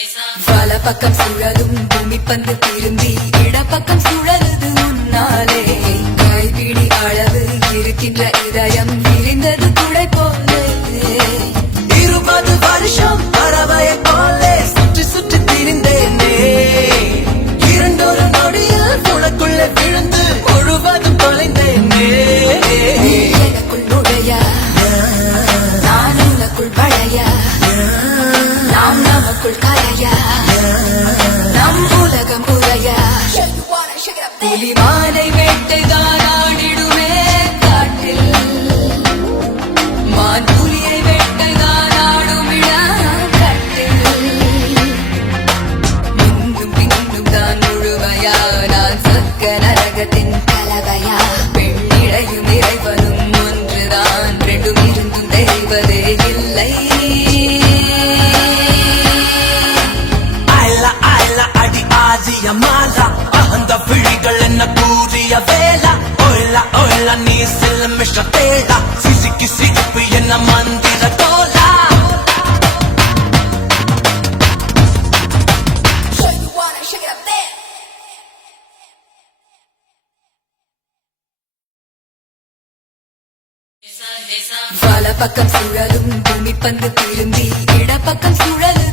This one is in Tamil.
வலப்பக்கம் சுழலும் பூமி பந்து திரும்பி இடப்பக்கம் சுழலுது உன்னாலே கைப்பிடி அளவு இருக்கின்ற இதயம் விரிந்தது துளை போலே 20 வருஷம் பறவையை போலே சுற்றி சுற்றி திரிந்தேனே இரண்டொரு நொடியில் துளைக்குள்ளே விழுந்து முழுவதும் தொலைந்தேனே எனக்குள் நுழைய நான் உனக்குள் வளைய நாம் நமக்குள் கரைய நம் உலகம் உரைய புலிமானை வேட்டைதான் ஆடிடுமே காட்டில் மான் புலியை வேட்டைதான் ஆடும் கட்டில் முன்னும் பின்னும் தான் முழுமையா நான் சொர்க்க நரகத்தின் கலவையா பெண்ணிடையும் இறைவனும் ஒன்றுதான் ரெண்டும் இருந்தும் தெரிவதே இல்லை மாலா அந்த விழிகள் என்ன கூறிய வேளா ஒயிலா ஒயிலா நீ செல்ல மிஷ தேடா சிசிக்கு சிரிப்பு என்ன மந்திர தோலா வலப்பக்கம் சுழலும் பூமி பந்து திரும்பி இடப்பக்கம் சுழலும்